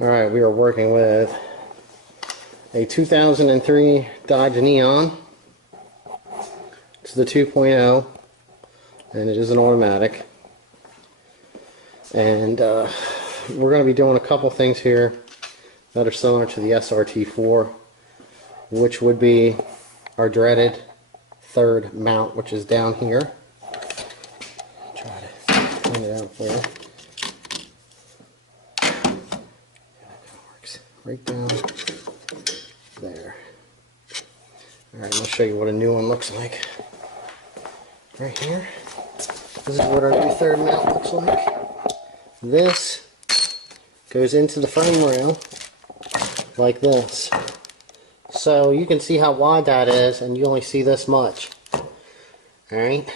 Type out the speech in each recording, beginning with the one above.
Alright, we are working with a 2003 Dodge Neon. It's the 2.0 and it is an automatic. And we're going to be doing a couple things here that are similar to the SRT4, which would be our dreaded third mount, which is down here. Try to clean it out for you. Right down there. Alright, I'll show you what a new one looks like. Right here. This is what our new third mount looks like. This goes into the frame rail like this. So you can see how wide that is, and you only see this much. Alright.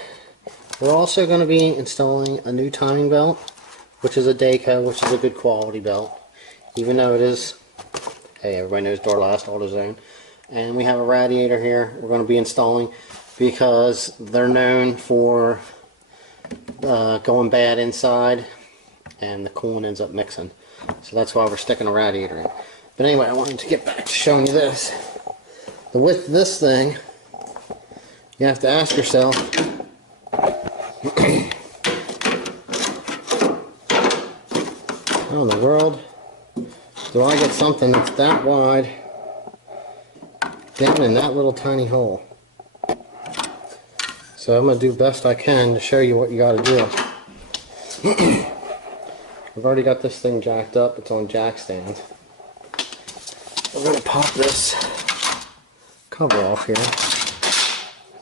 We're also going to be installing a new timing belt, which is a Dayco, which is a good quality belt. Even though it is, hey, everybody knows Dorlast AutoZone. And we have a radiator here we're going to be installing because they're known for going bad inside and the coolant ends up mixing. So that's why we're sticking a radiator in. But anyway, I wanted to get back to showing you this. The width of this thing, you have to ask yourself, how in the world do I get something that's that wide down in that little tiny hole? So I'm going to do best I can to show you what you got to do. I've already got this thing jacked up. It's on jack stands. We're going to pop this cover off here.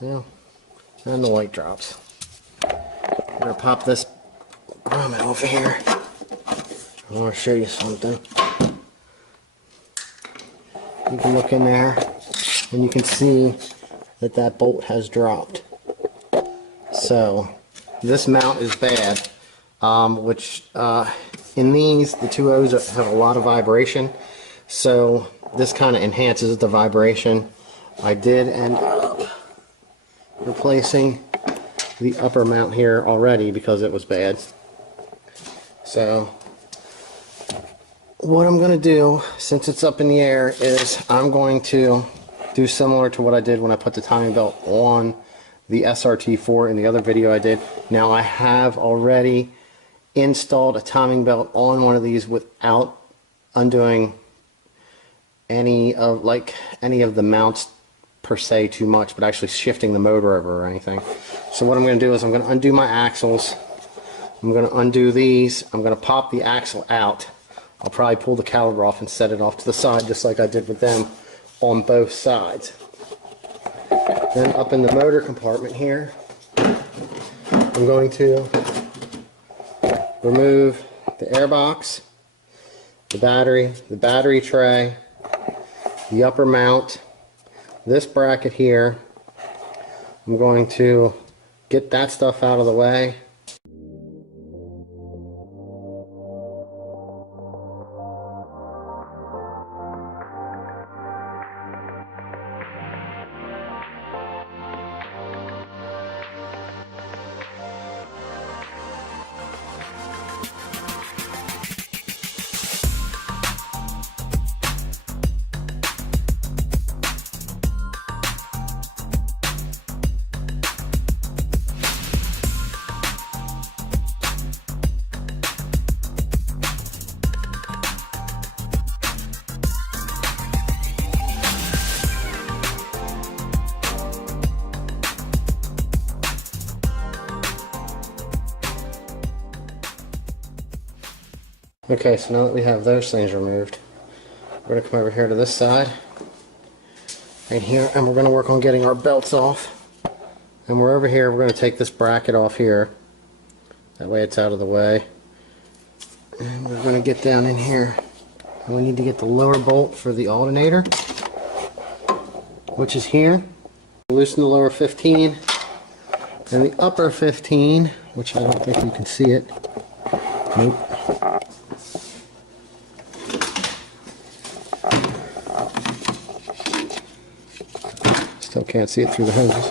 Yeah, and the light drops. We're going to pop this grommet off here. I want to show you something. You can look in there and you can see that that bolt has dropped. So this mount is bad, which in these, the 2.0s have a lot of vibration, so this kind of enhances the vibration. I did end up replacing the upper mount here already because it was bad. So what I'm going to do, since it's up in the air, is I'm going to do similar to what I did when I put the timing belt on the SRT4 in the other video I did. Now I have already installed a timing belt on one of these without undoing any of the mounts per se too much, but actually shifting the motor over or anything. So what I'm going to do is I'm going to undo my axles. I'm going to undo these. I'm going to pop the axle out. I'll probably pull the caliper off and set it off to the side just like I did with them on both sides. Then up in the motor compartment here, I'm going to remove the airbox, the battery tray, the upper mount, this bracket here. I'm going to get that stuff out of the way. Okay, so now that we have those things removed, we're going to come over here to this side, right here, and we're going to work on getting our belts off. And we're over here, we're going to take this bracket off here. That way it's out of the way. And we're going to get down in here. And we need to get the lower bolt for the alternator, which is here. Loosen the lower 15. And the upper 15, which I don't think you can see it. Nope. Still can't see it through the hoses.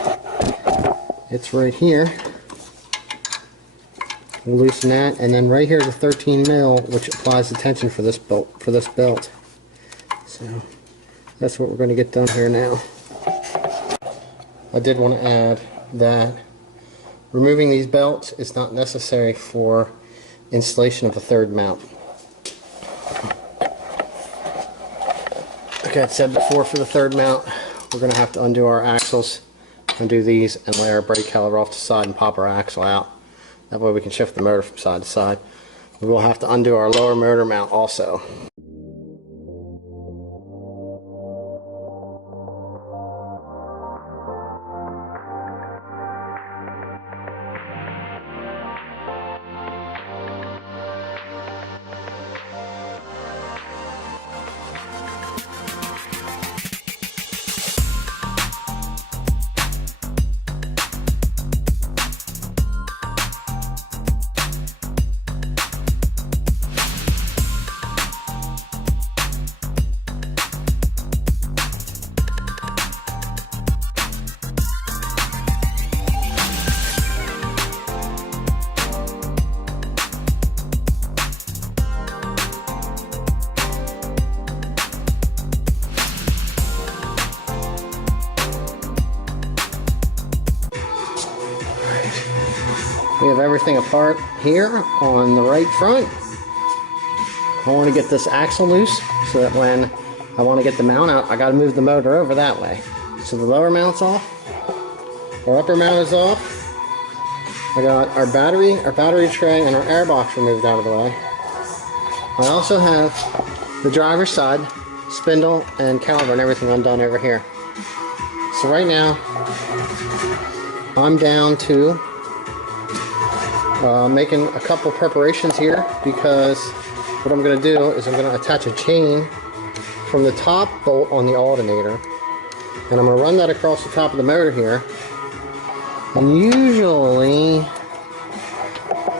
It's right here. We'll loosen that, and then right here is a 13 mil, which applies the tension for this belt. So that's what we're going to get done here now. I did want to add that removing these belts is not necessary for installation of the third mount. Like I said before, for the third mount, we're going to have to undo our axles, undo these, and lay our brake caliper off to the side and pop our axle out. That way we can shift the motor from side to side. We will have to undo our lower motor mount also. We have everything apart here on the right front. I want to get this axle loose so that when I want to get the mount out, I got to move the motor over that way. So the lower mount's off, our upper mount is off. I got our battery tray, and our airbox removed out of the way. I also have the driver's side spindle and caliper and everything undone over here. So right now, I'm down to making a couple preparations here, because what I'm going to do is I'm going to attach a chain from the top bolt on the alternator, and I'm going to run that across the top of the motor here. And usually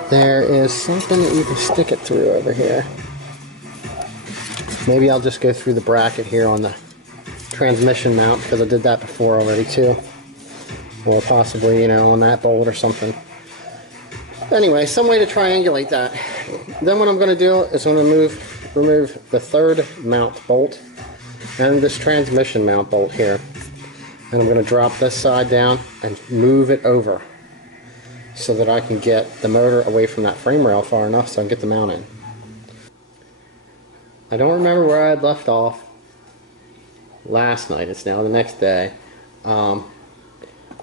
there is something that you can stick it through over here. Maybe I'll just go through the bracket here on the transmission mount, because I did that before already too, or possibly, you know, on that bolt or something. Anyway, some way to triangulate that. Then what I'm going to do is I'm going to remove the third mount bolt and this transmission mount bolt here. And I'm going to drop this side down and move it over so that I can get the motor away from that frame rail far enough so I can get the mount in. I don't remember where I had left off last night. It's now the next day.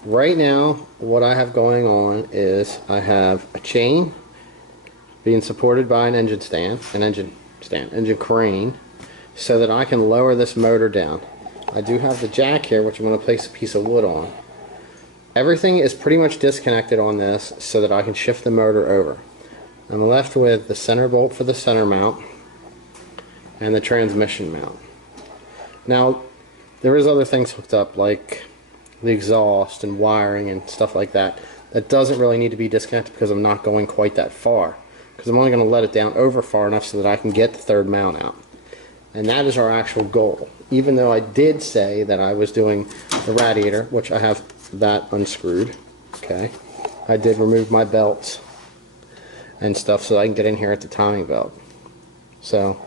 Right now, what I have going on is I have a chain being supported by an engine crane, so that I can lower this motor down. I do have the jack here, which I'm going to place a piece of wood on. Everything is pretty much disconnected on this so that I can shift the motor over. I'm left with the center bolt for the center mount and the transmission mount. Now, there is other things hooked up, like the exhaust and wiring and stuff like that. That doesn't really need to be disconnected because I'm not going quite that far, because I'm only going to let it down over far enough so that I can get the third mount out. And that is our actual goal. Even though I did say that I was doing the radiator, which I have that unscrewed, okay, I did remove my belts and stuff so I can get in here at the timing belt. So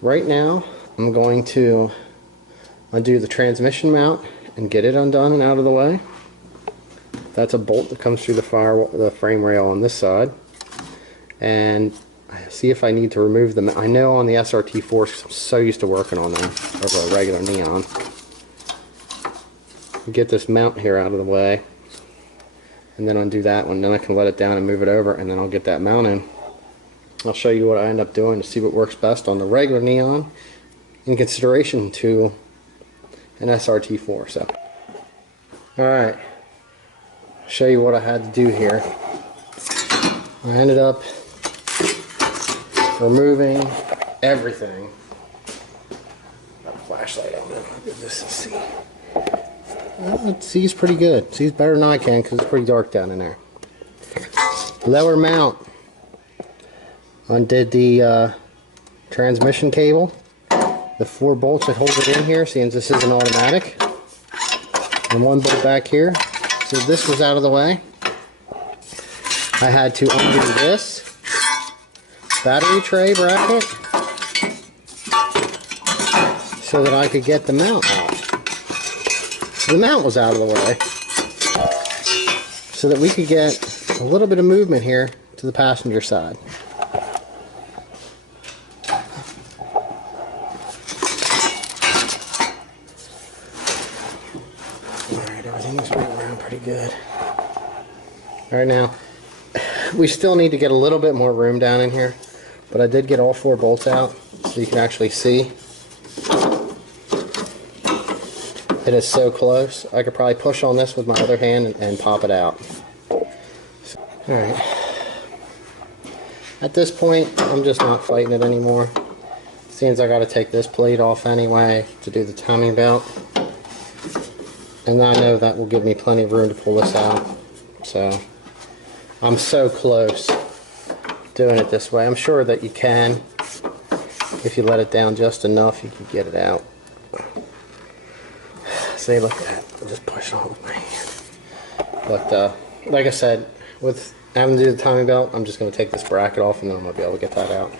right now I'm going to undo the transmission mount and get it undone and out of the way. That's a bolt that comes through the frame rail on this side. And see if I need to remove them. I know on the SRT4, because I'm so used to working on them over a regular neon. Get this mount here out of the way, and then undo that one. Then I can let it down and move it over, and then I'll get that mount in. I'll show you what I end up doing to see what works best on the regular neon in consideration to an SRT4. So, alright, show you what I had to do here. I ended up removing everything. Got a flashlight on it. Look at this and see. Well, it sees pretty good. It sees better than I can because it's pretty dark down in there. Lower mount. Undid the transmission cable. The 4 bolts that hold it in here, seeing this is an automatic. And 1 bolt back here. So this was out of the way. I had to undo this battery tray bracket so that I could get the mount out. So the mount was out of the way so that we could get a little bit of movement here to the passenger side. Alright, everything's moving around pretty good. Alright, now we still need to get a little bit more room down in here, but I did get all 4 bolts out so you can actually see. It is so close. I could probably push on this with my other hand and pop it out. Alright. At this point, I'm just not fighting it anymore. Seems I got to take this plate off anyway to do the timing belt. And I know that will give me plenty of room to pull this out. So, I'm so close doing it this way. I'm sure that you can. If you let it down just enough, you can get it out. See, look at that. I'll just push it on with my hand. But, like I said, with having to do the timing belt, I'm just going to take this bracket off and then I'm going to be able to get that out.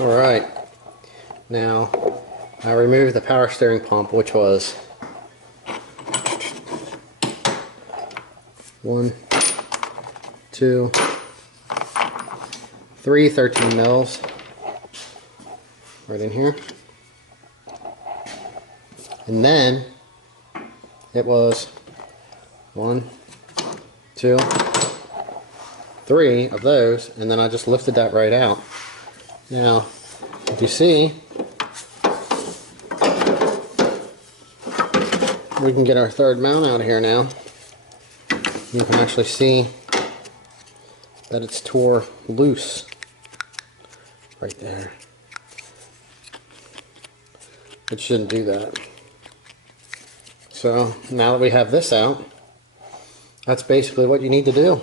Alright. Now, I removed the power steering pump, which was 1, 2, 3 13 mils right in here. And then it was 1, 2, 3 of those, and then I just lifted that right out. Now, if you see, we can get our third mount out of here now. You can actually see that it's tore loose right there. It shouldn't do that. So now that we have this out, that's basically what you need to do.